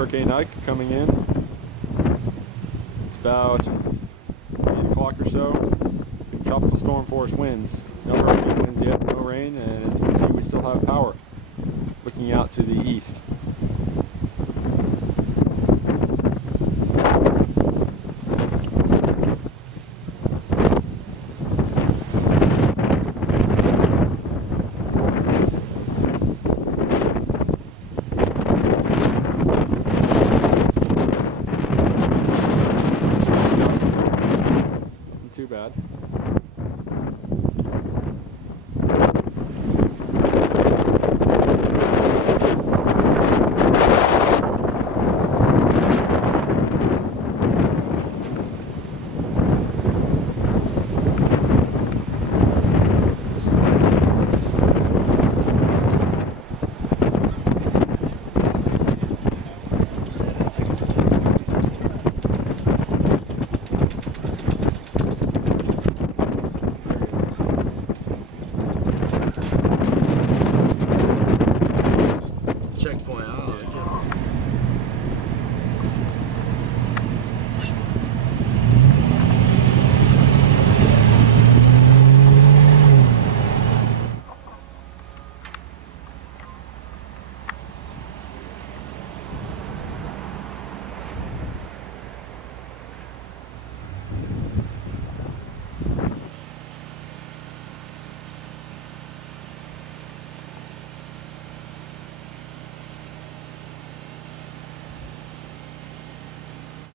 Hurricane Ike coming in. It's about 8 o'clock or so. Tropical storm force winds. No hurricane winds yet, no rain, and as you can see we still have power looking out to the east.